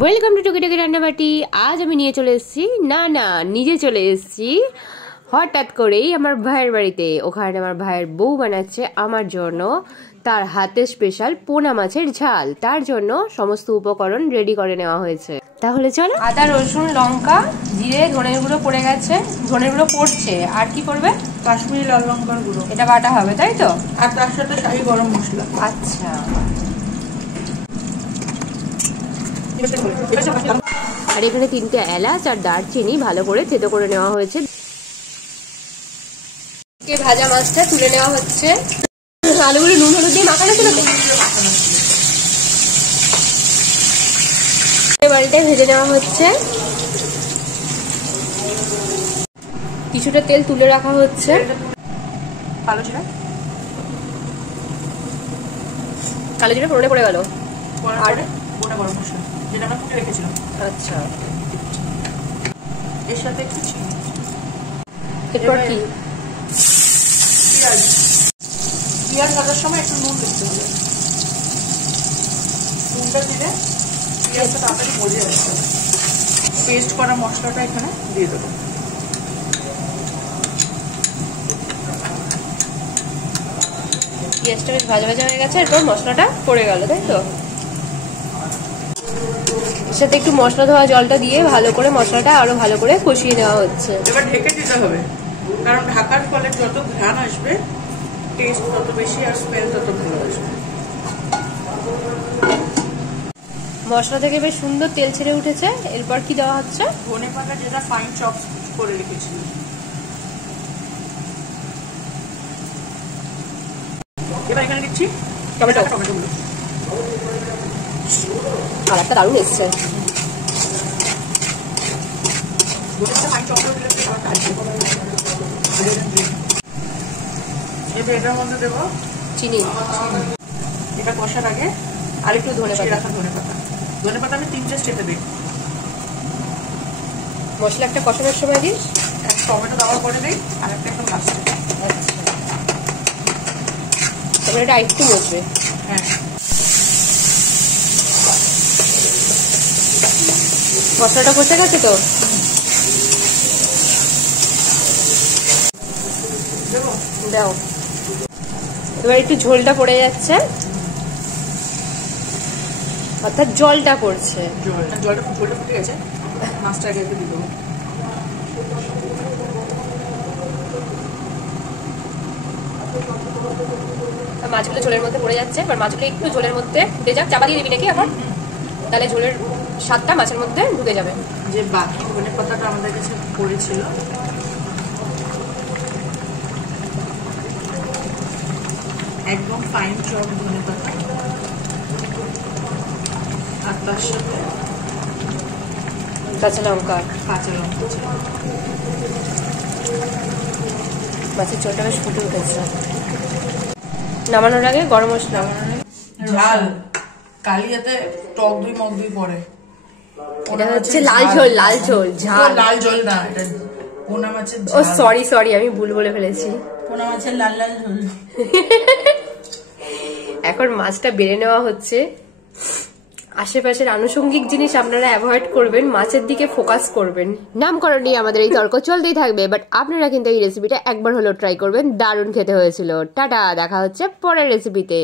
Welcome to টুকিটাকি রান্নাবাটি। আজ আমি নিয়ে চলে এসেছি, নিজে চলে এসেছি হঠাৎ করেই আমার ভাইয়ের বাড়িতে। ওখানে আমার ভাইয়ের বউ বানাচ্ছে আমার জন্য তার হাতে স্পেশাল পোনা মাছের ঝাল। তার জন্য সমস্ত উপকরণ রেডি করে নেওয়া হয়েছে। তাহলে চলো। আদা, রসুন, লঙ্কা, জিরে, ধনের গুঁড়ো পড়ে গেছে, ধনের গুঁড়ো পড়ছে। আর কি করবে? কাশ্মীরি লাল লঙ্কার গুঁড়ো, এটা বাটা হবে তাই তো? আর তার সাথে শাহি গরম মশলা। আচ্ছা, আর এখানে 3টে এলাচ আর দারচিনি ভালো করে থেতো করে নেওয়া হয়েছে। ভাজা মাছটা তুলে নেওয়া হচ্ছে। আলুগুলো নুন হলুদ দিয়ে মাখানো ছিল তো, বাড়িটাই ভেজে নেওয়া হচ্ছে। কিছুটা তেল তুলে রাখা হচ্ছে। কালো জিরা ফোড়নে পড়ে গেল। আর গোটা গরম মশলা যেটা আমরা কুটে রেখেছিলাম। আচ্ছা, এর সাথে একটু চিনি। এরপর কি? পেঁয়াজ ভাজার সময় একটু নুন দিতে হবে। নুনটা দিলে পেঁয়াজটা তাড়াতাড়ি মজে আসবে। পেস্ট করা মশলাটা এখানে দিয়ে দেবো। পেঁয়াজটা বেশ ভাজা ভাজা হয়ে গেছে। এরপর মশলাটা পড়ে গেল তাই তো? এর সাথে একটু মশলা ধোয়া জলটা দিয়ে ভালো করে মশলাটা আরো ভালো করে কষিয়ে নেওয়া হচ্ছে। এবার ঢেকে দিতে হবে, কারণ ঢাকার ফলে যত ঘ্রাণ আসবে টেস্ট তত বেশি আর স্মেল তত ভালো আসবে। মশলা থেকে বেশ সুন্দর তেল ছেড়ে উঠেছে। এরপর কি দেওয়া হচ্ছে? ধনে পাতা যেটা ফাইন চপ করে রেখেছি। এবার এখানে দিচ্ছি টমেটো। টমেটোগুলো আর একটা দারুণ এসছে। এবার এটার মধ্যে দেবো চিনি। এটা কষার আগে আর একটু ধনে পাতা। ধনে পাতা আমি 3 স্টেপে দিই। মশলা একটা কষানোর সময় দিস, টমেটো দেওয়ার পরে দিই, আর একটা একদম লাস্টে। তারপরে এটা একটু বসবে। হ্যাঁ, মশলাটা কষে গেছে তো? দাও। এবার একটু ঝোলটা পড়ে যাচ্ছে, অর্থাৎ জলটা পড়ছে। জলটা ফুটে গেছে। মাছটা আগে দিয়ে দেবো। মাছগুলো ঝোলের মধ্যে পড়ে যাচ্ছে। এবার মাছগুলো একটু ঝোলের মধ্যে ঢুকে যাক। চাপা দিয়ে দিবি নাকি এখন? তাহলে ঝোলের স্বাদটা মাছের মধ্যে ঢুকে যাবে। যে বাকি ধনে পাতাটা আমাদের কাছে পড়েছিল, একদম ফাইন চপ ধনে পাতা, আর তার সাথে কাঁচা লঙ্কা। মাছের ঝোলটা বেশ ফুটে উঠেছে। নামানোর আগে গরম মশলা, ঝাল, কালিয়াতে টক দই মগ দই পড়ে। এটা হচ্ছে লাল ঝোল। ঝাল লাল ঝোল না, এটা পোনা মাছের ঝাল। ও সরি, আমি ভুল বলে ফেলেছি। পোনা মাছের লাল লাল ঝোল। এখন মাছটা বেড়ে নেওয়া হচ্ছে। আশেপাশের আনুষঙ্গিক জিনিস আপনারা অ্যাভয়েড করবেন, মাছের দিকে ফোকাস করবেন। নামকরণ নিয়ে আমাদের এই তর্ক চলতেই থাকবে, বাট আপনারা কিন্তু এই রেসিপিটা একবার হলেও ট্রাই করবেন। দারুণ খেতে হয়েছিল। টাটা, দেখা হচ্ছে পরের রেসিপিতে।